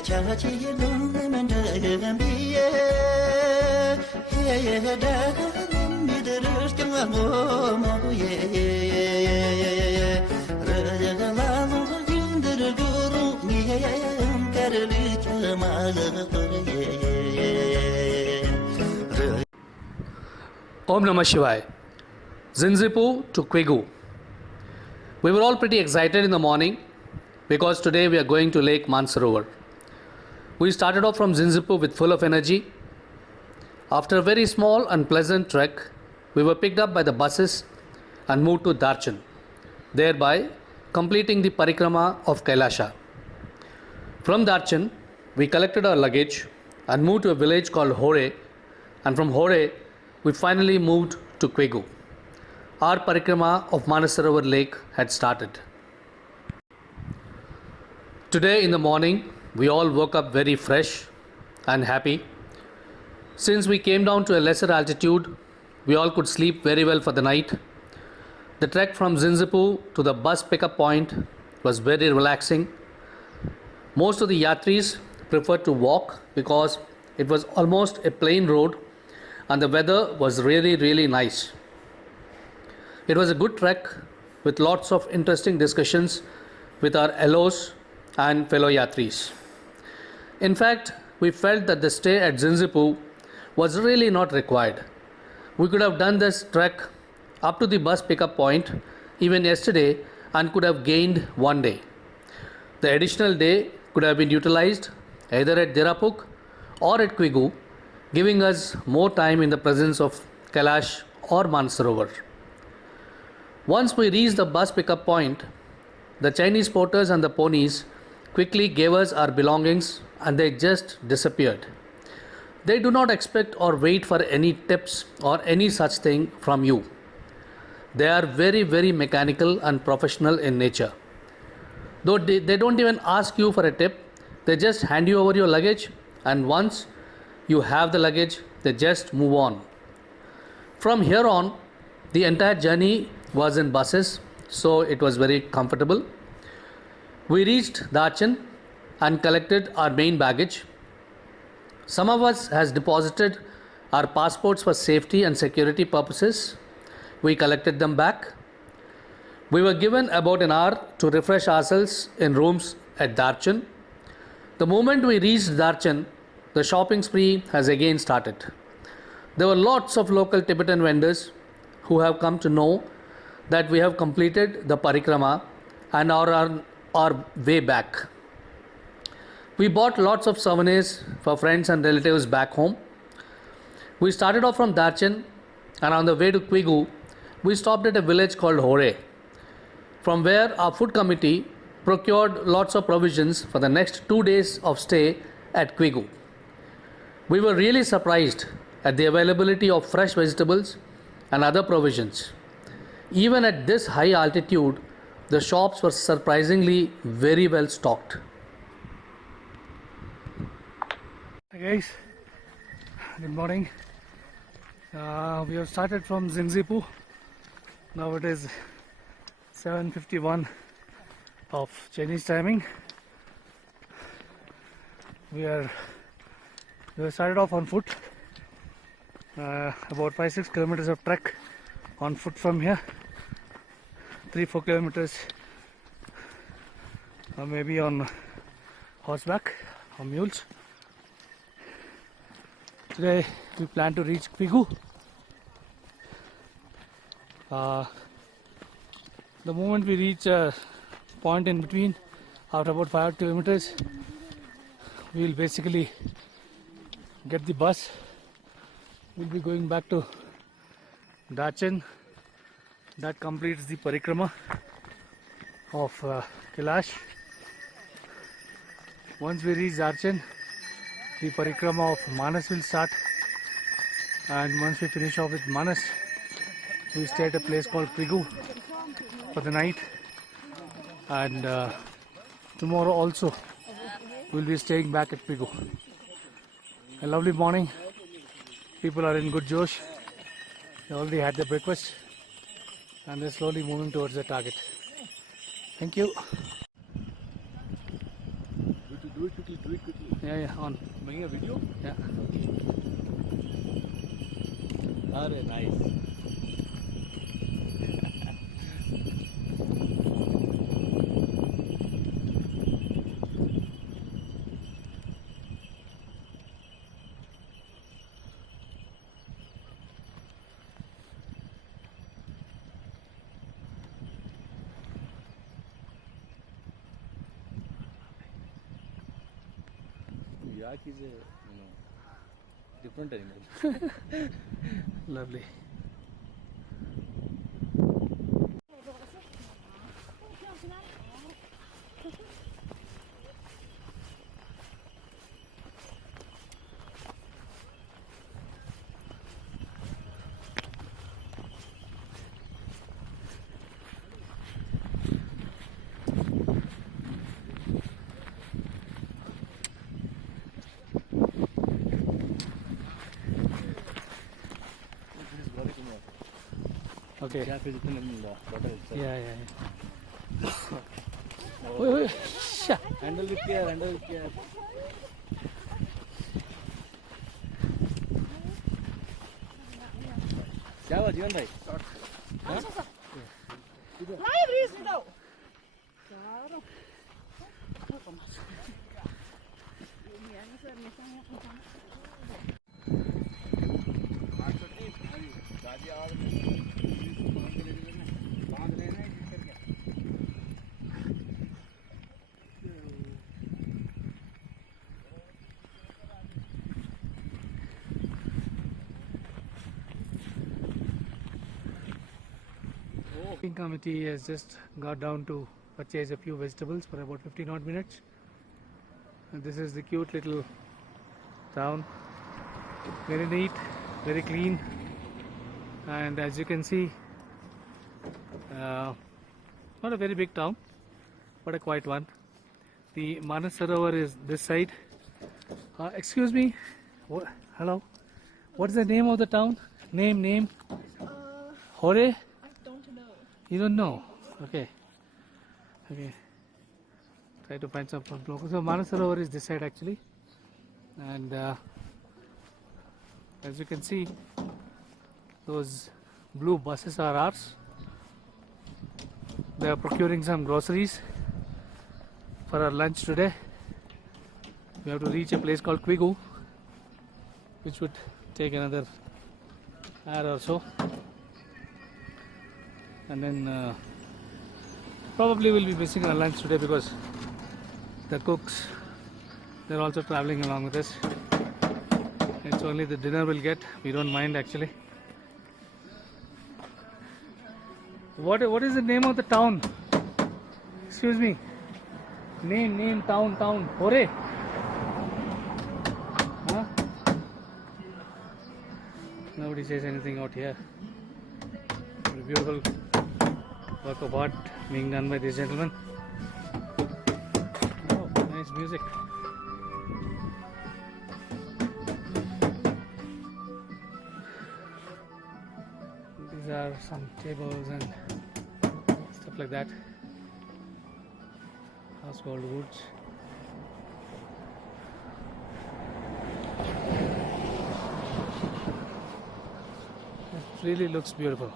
Om Namah Shivaya. ZinZeiphu to Quigu. We were all pretty excited in the morning because today we are going to Lake Mansarovar. We started off from ZinZeiphu with full of energy. After a very small and pleasant trek, we were picked up by the buses and moved to Darchan, thereby completing the parikrama of Kailasha. From Darchan, we collected our luggage and moved to a village called Hore, and from Hore, we finally moved to Quigu. Our parikrama of Manasarovar Lake had started. Today in the morning, we all woke up very fresh and happy. Since we came down to a lesser altitude, we all could sleep very well for the night. The trek from ZinZeiphu to the bus pickup point was very relaxing. Most of the yatris preferred to walk because it was almost a plain road and the weather was really nice. It was a good trek with lots of interesting discussions with our LOs and fellow yatris. In fact, we felt that the stay at ZinZeiphu was really not required. We could have done this trek up to the bus pickup point even yesterday and could have gained one day. The additional day could have been utilized either at Dirapuk or at Quigu, giving us more time in the presence of Kailash or Mansarovar. Once we reached the bus pickup point, the Chinese porters and the ponies quickly gave us our belongings and they just disappeared. They do not expect or wait for any tips or any such thing from you. They are very mechanical and professional in nature. Though they don't even ask you for a tip, they just hand you over your luggage, and once you have the luggage, they just move on. From here on, the entire journey was in buses, so it was very comfortable. We reached Darchan and collected our main baggage. Some of us has deposited our passports for safety and security purposes. We collected them back. We were given about an hour to refresh ourselves in rooms at Darchan. The moment we reached Darchan, the shopping spree has again started. There were lots of local Tibetan vendors who have come to know that we have completed the parikrama and are on our way back. We bought lots of souvenirs for friends and relatives back home. We started off from Darchan and on the way to Quigu, we stopped at a village called Hore, from where our food committee procured lots of provisions for the next 2 days of stay at Quigu. We were really surprised at the availability of fresh vegetables and other provisions. Even at this high altitude, the shops were surprisingly very well stocked. Hi guys, good morning. We have started from ZinZeiphu. Now it is 7:51 of Chinese timing. We started off on foot, about 5-6 kilometers of trek on foot from here, 3-4 kilometers maybe on horseback or mules. Today we plan to reach Quigu. The moment we reach a point in between, after about 5 kilometers, we will basically get the bus. We'll be going back to Darchan. That completes the parikrama of Kailash. Once we reach Darchan, the parikrama of Manas will start, and once we finish off with Manas, we stay at a place called Quigu for the night, and tomorrow also we'll be staying back at Quigu. A lovely morning. People are in good josh. They already had their breakfast and they're slowly moving towards the target. Thank you. Do it quickly, do it quickly. Yeah, on. Making a video? Yeah. Are nice. Yak is a different animal. Lovely. Okay. Yeah, Yeah. Wait. Handle with care, handle with care. क्या हुआ जीवन भाई? Cooking committee has just got down to purchase a few vegetables for about 15 odd minutes. And this is the cute little town. Very neat, very clean, and as you can see, not a very big town, but a quiet one. The Manas Sarovar is this side. Excuse me, hello, what's the name of the town? Name? Hore? I don't know. You don't know? Okay. Try to find some local. So Manas Sarovar is this side actually, and as you can see, those blue buses are ours. They are procuring some groceries for our lunch today. We have to reach a place called Quigu, which would take another hour or so, and then probably we'll be missing our lunch today because the cooks, they're also traveling along with us. It's only the dinner we'll get. We don't mind actually. What is the name of the town? Excuse me. Name, town. Hore? Huh? Nobody says anything out here. A beautiful work of art being done by this gentleman. Oh, nice music. These are some tables and stuff like that. Household woods. It really looks beautiful.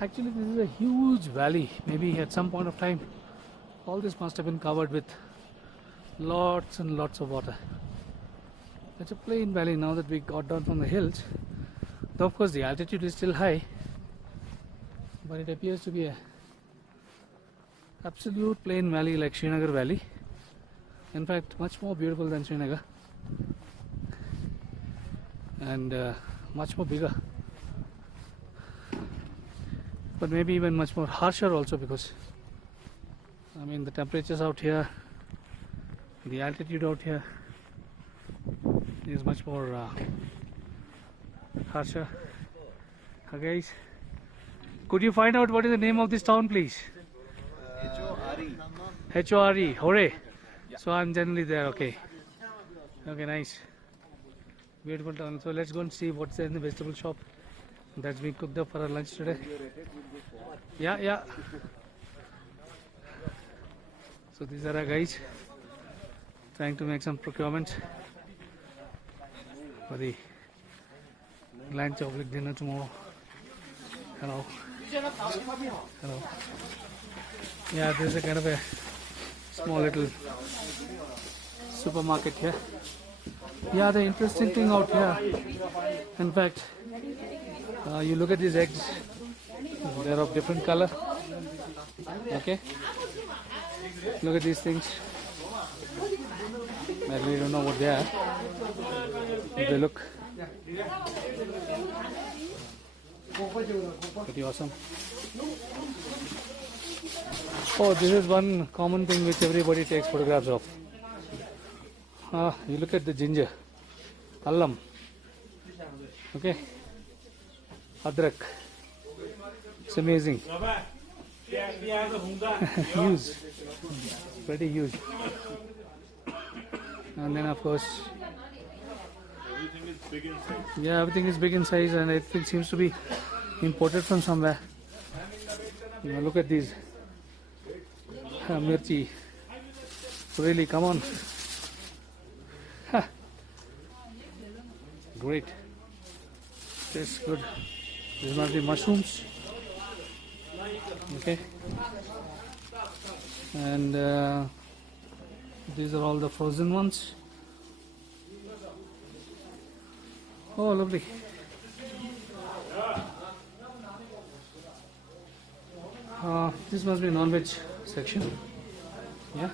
Actually, this is a huge valley. Maybe at some point of time, all this must have been covered with lots and lots of water. It's a plain valley now that we got down from the hills. Though of course the altitude is still high, but it appears to be a absolute plain valley like Srinagar Valley. In fact, much more beautiful than Srinagar, and much more bigger, but maybe even much more harsher also, because I mean the temperatures out here, the altitude out here is much more harsher. Guys, could you find out what is the name of this town, please? H-O-R-E, Hore. Yeah. So I'm generally there. Okay, nice, beautiful town. So let's go and see what's there in the vegetable shop that's being cooked up for our lunch today. Yeah. So these are our guys. trying to make some procurement for the Gland chocolate dinner tomorrow. Hello. Hello. Yeah, there's a kind of a small little supermarket here. Yeah, the interesting thing out here, in fact, you look at these eggs, they're of different color. Okay, look at these things. I really don't know what they are. They look pretty awesome. Oh, this is one common thing which everybody takes photographs of. You look at the ginger, allam, okay, adrak. It's amazing. Huge, pretty huge. And then of course, everything is big in size. yeah, everything is big in size, and it seems to be imported from somewhere. You know, look at these mirchi. Really, come on. Great. Tastes good. These must be mushrooms. Okay. And these are all the frozen ones. Oh, lovely. This must be non-veg section. Yeah.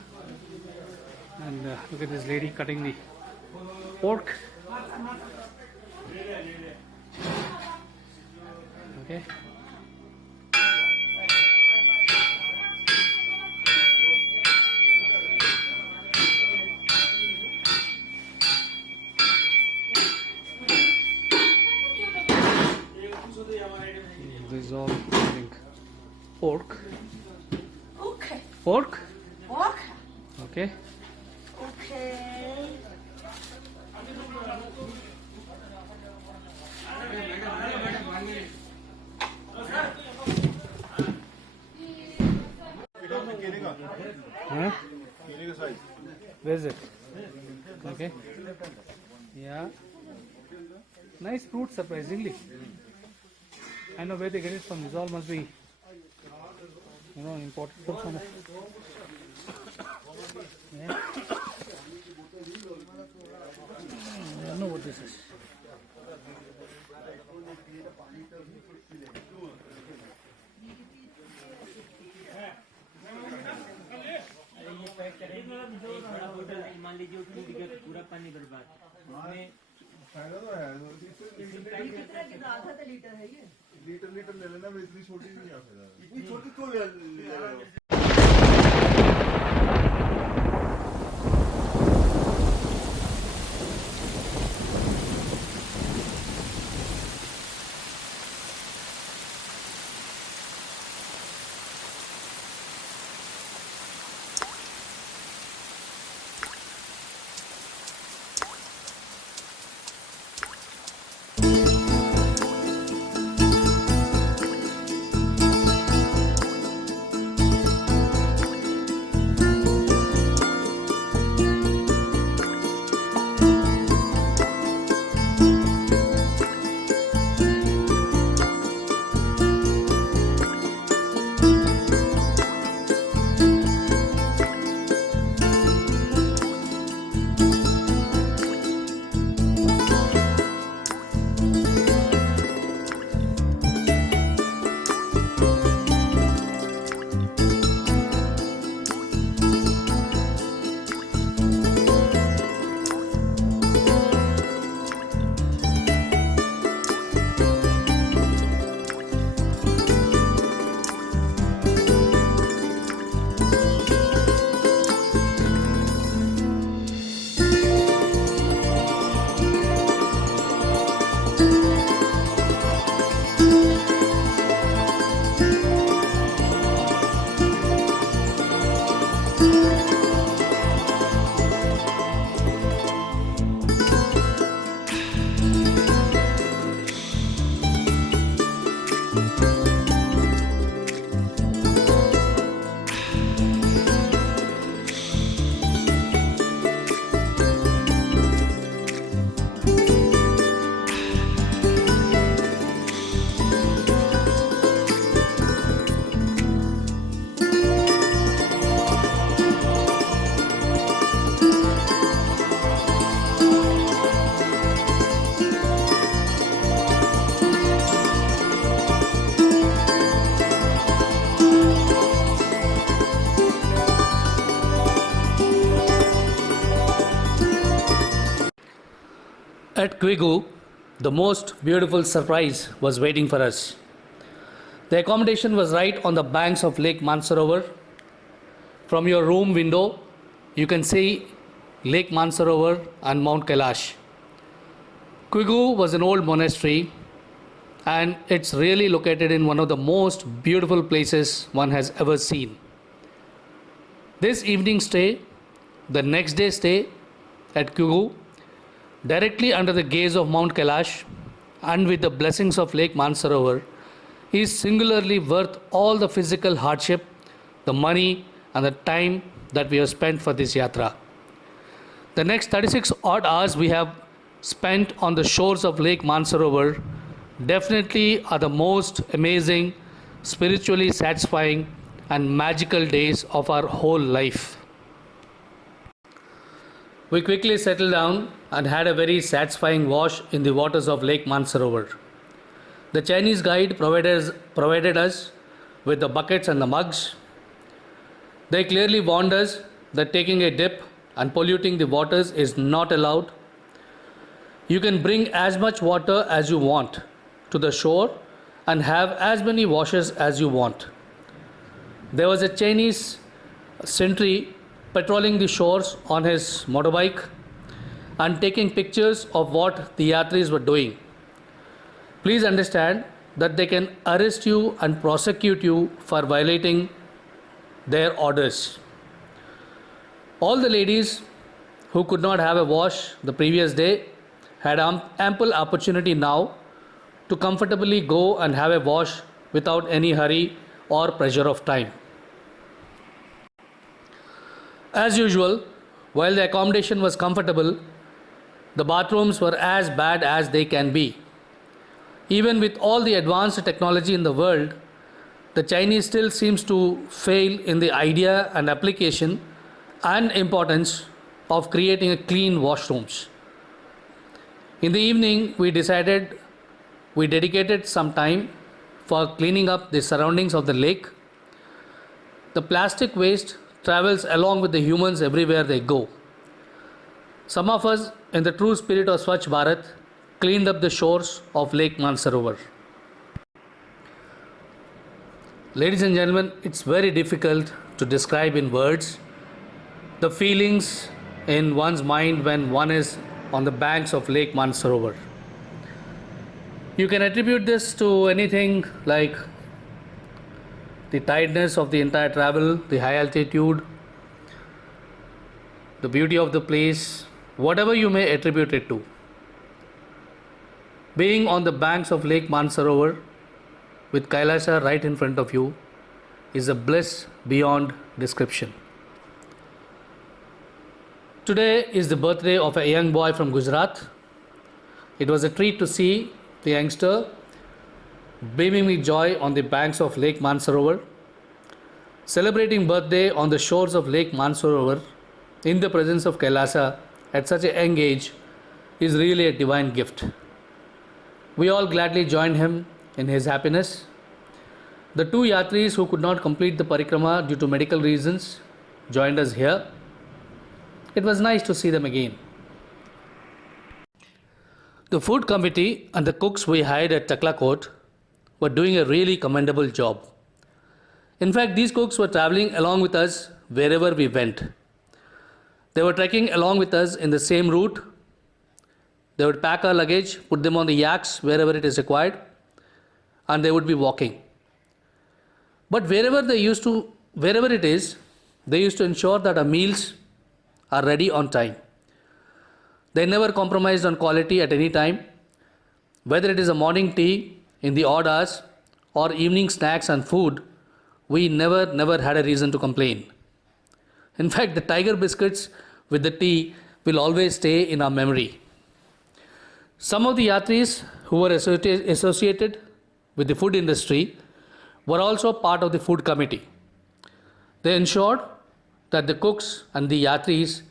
And look at this lady cutting the pork. Okay. This is all, I think, pork. Okay. Pork? Pork. Okay. Okay. Huh? केले का size. Where is it? Okay. Yeah. Nice fruit, surprisingly. I know where they get it from. This all must be, you know, imported from somewhere. Yeah. I don't know what this is. मान लीजिए उठने की पूरा पानी बर्बाद फायदा तो है लीटर लीटर ले लेना मैं इतनी छोटी नहीं आ सकता इतनी छोटी क्यों ले रहे हो At Quigu, the most beautiful surprise was waiting for us. The accommodation was right on the banks of Lake Mansarovar. From your room window, you can see Lake Mansarovar and Mount Kailash. Quigu was an old monastery and it's really located in one of the most beautiful places one has ever seen. This evening stay, the next day stay at Quigu, directly under the gaze of Mount Kailash and with the blessings of Lake Mansarovar, is singularly worth all the physical hardship, the money and the time that we have spent for this yatra. The next 36 odd hours we have spent on the shores of Lake Mansarovar definitely are the most amazing, spiritually satisfying and magical days of our whole life. We quickly settled down and had a very satisfying wash in the waters of Lake Mansarovar. The Chinese guide provided us with the buckets and the mugs. They clearly warned us that taking a dip and polluting the waters is not allowed. You can bring as much water as you want to the shore and have as many washes as you want. There was a Chinese sentry patrolling the shores on his motorbike and taking pictures of what the yatris were doing. Please understand that they can arrest you and prosecute you for violating their orders. All the ladies who could not have a wash the previous day had ample opportunity now to comfortably go and have a wash without any hurry or pressure of time. As usual, while the accommodation was comfortable, the bathrooms were as bad as they can be. Even with all the advanced technology in the world, the Chinese still seems to fail in the idea and application and importance of creating a clean washrooms. In the evening, we dedicated some time for cleaning up the surroundings of the lake. The plastic waste travels along with the humans everywhere they go. Some of us, in the true spirit of Swachh Bharat, cleaned up the shores of Lake Mansarovar. Ladies and gentlemen, it's very difficult to describe in words the feelings in one's mind when one is on the banks of Lake Mansarovar. You can attribute this to anything like the tiredness of the entire travel, the high altitude, the beauty of the place, whatever you may attribute it to. Being on the banks of Lake Mansarovar with Kailasha right in front of you is a bliss beyond description. Today is the birthday of a young boy from Gujarat. It was a treat to see the youngster beaming with joy on the banks of Lake Mansarovar. Celebrating birthday on the shores of Lake Mansarovar in the presence of Kailasha at such a young age is really a divine gift. We all gladly joined him in his happiness. The two yatris who could not complete the parikrama due to medical reasons joined us here. It was nice to see them again. The food committee and the cooks we hired at Chaklakot were doing a really commendable job. In fact, these cooks were traveling along with us wherever we went. They were trekking along with us in the same route. They would pack our luggage, put them on the yaks wherever it is required, and they would be walking. But wherever it is, they used to ensure that our meals are ready on time. They never compromised on quality at any time. Whether it is a morning tea in the odd hours or evening snacks and food, we never had a reason to complain. In fact, the tiger biscuits with the tea will always stay in our memory. Some of the yatris who were associated with the food industry were also part of the food committee. They ensured that the cooks and the yatris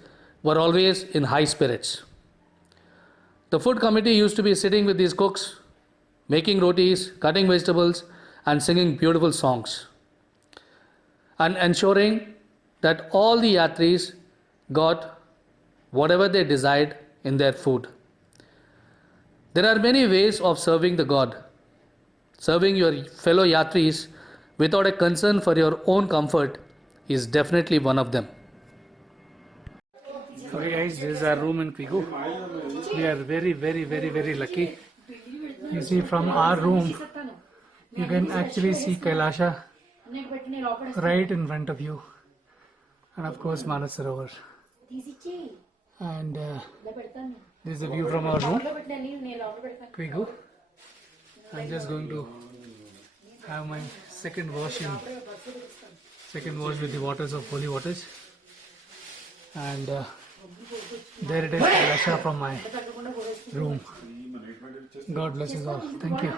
were always in high spirits. The food committee used to be sitting with these cooks, making rotis, cutting vegetables, and singing beautiful songs, and ensuring that all the yatris got whatever they desired in their food. There are many ways of serving the God. Serving your fellow yatris without a concern for your own comfort is definitely one of them. Okay guys, this is our room in Quigu. We are very lucky. You see, from our room you can actually see Kailasha right in front of you, and of course Manas Sarovar. And this is the view from our room, Quigu. I'm just going to have my second wash with the waters of holy waters, and there it is, Kailasha from my room. God bless us all. Thank you.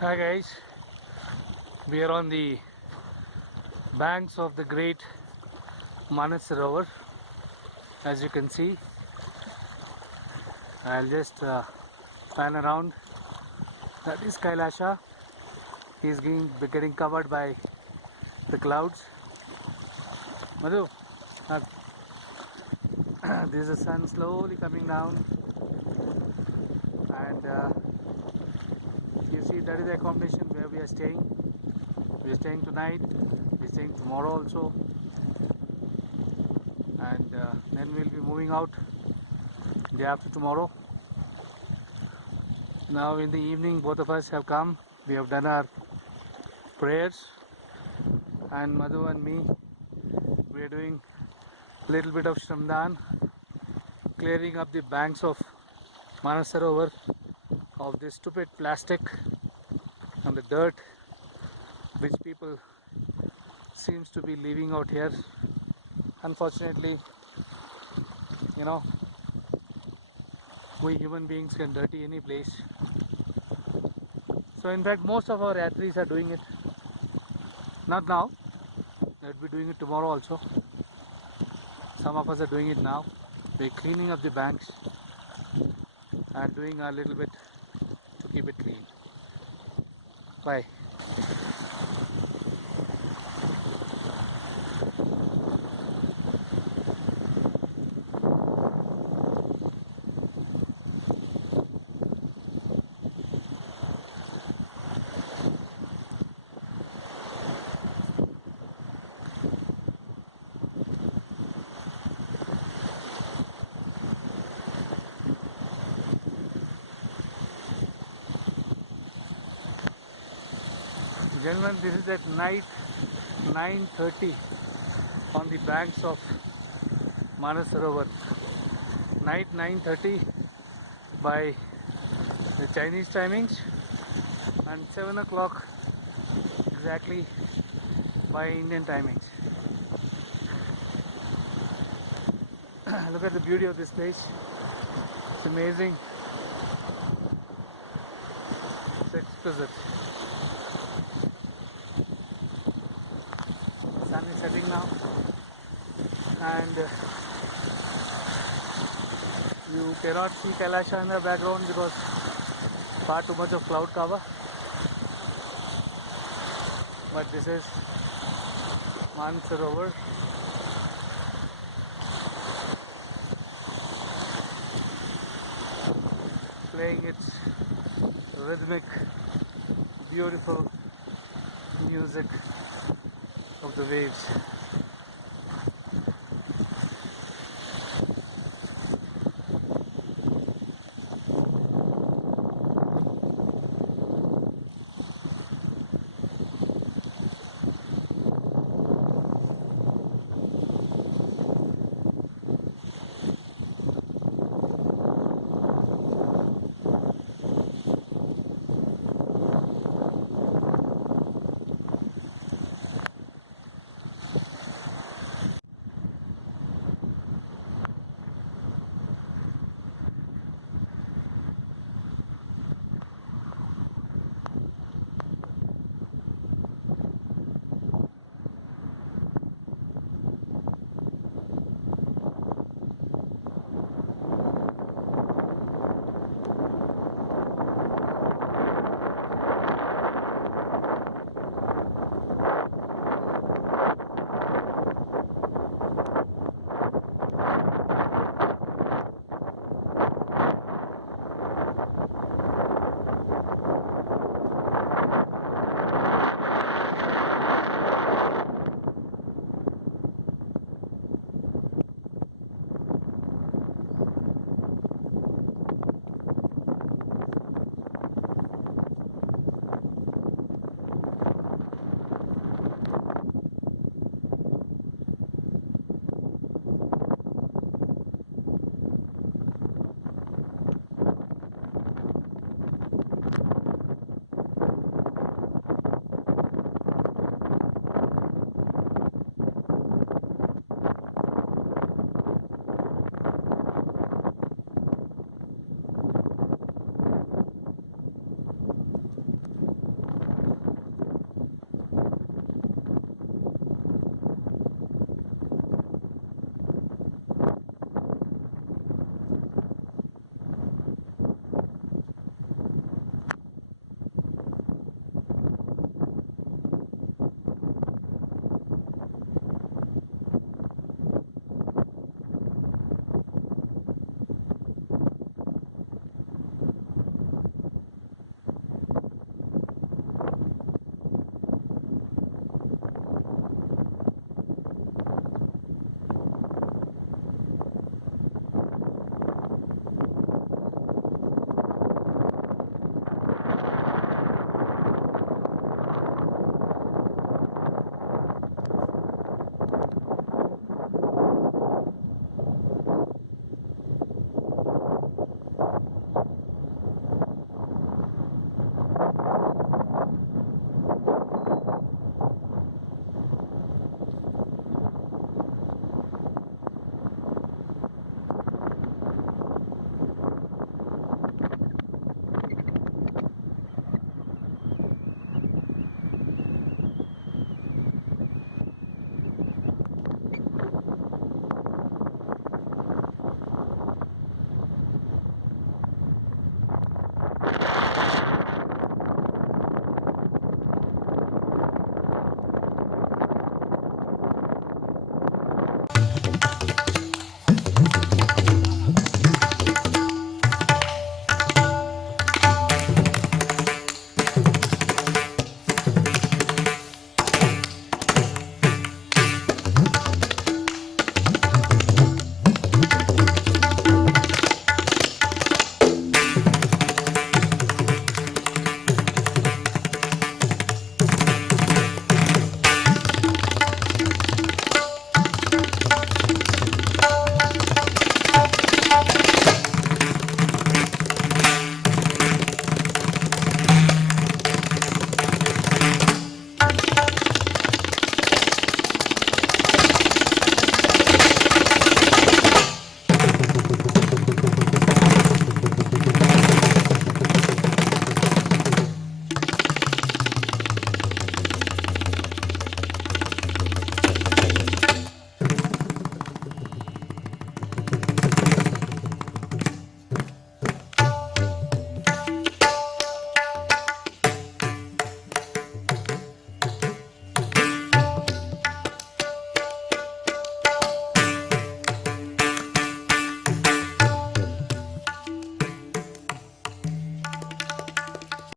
Hi guys, we are on the banks of the great Manas Sarovar. As you can see, I'll just pan around. That is Kailasha. He's getting covered by the clouds. Madhu, this is the sun slowly coming down, and you see that is the accommodation where we are staying. We are staying tonight, we are staying tomorrow also, and then we'll be moving out day after tomorrow. Now in the evening both of us have come, we have done our prayers, and Madhu and me, we are doing a little bit of Shramdan, clearing up the banks of Manas Sarovar of this stupid plastic and the dirt which people seems to be leaving out here. Unfortunately, you know, we human beings can dirty any place. So in fact most of our yatris are doing it. Not now, they'll be doing it tomorrow also. Some of us are doing it now. We're cleaning up the banks and doing a little bit to keep it clean. Bye. Gentlemen, this is at night 9:30 on the banks of Manas Sarovar. Night 9:30 by the Chinese timings and 7 o'clock exactly by Indian timings. Look at the beauty of this place. It's amazing. It's exquisite. The sun is setting now, and you cannot see Kailasha in the background because far too much of cloud cover. But this is Mansarovar. Playing its rhythmic, beautiful music of the waves.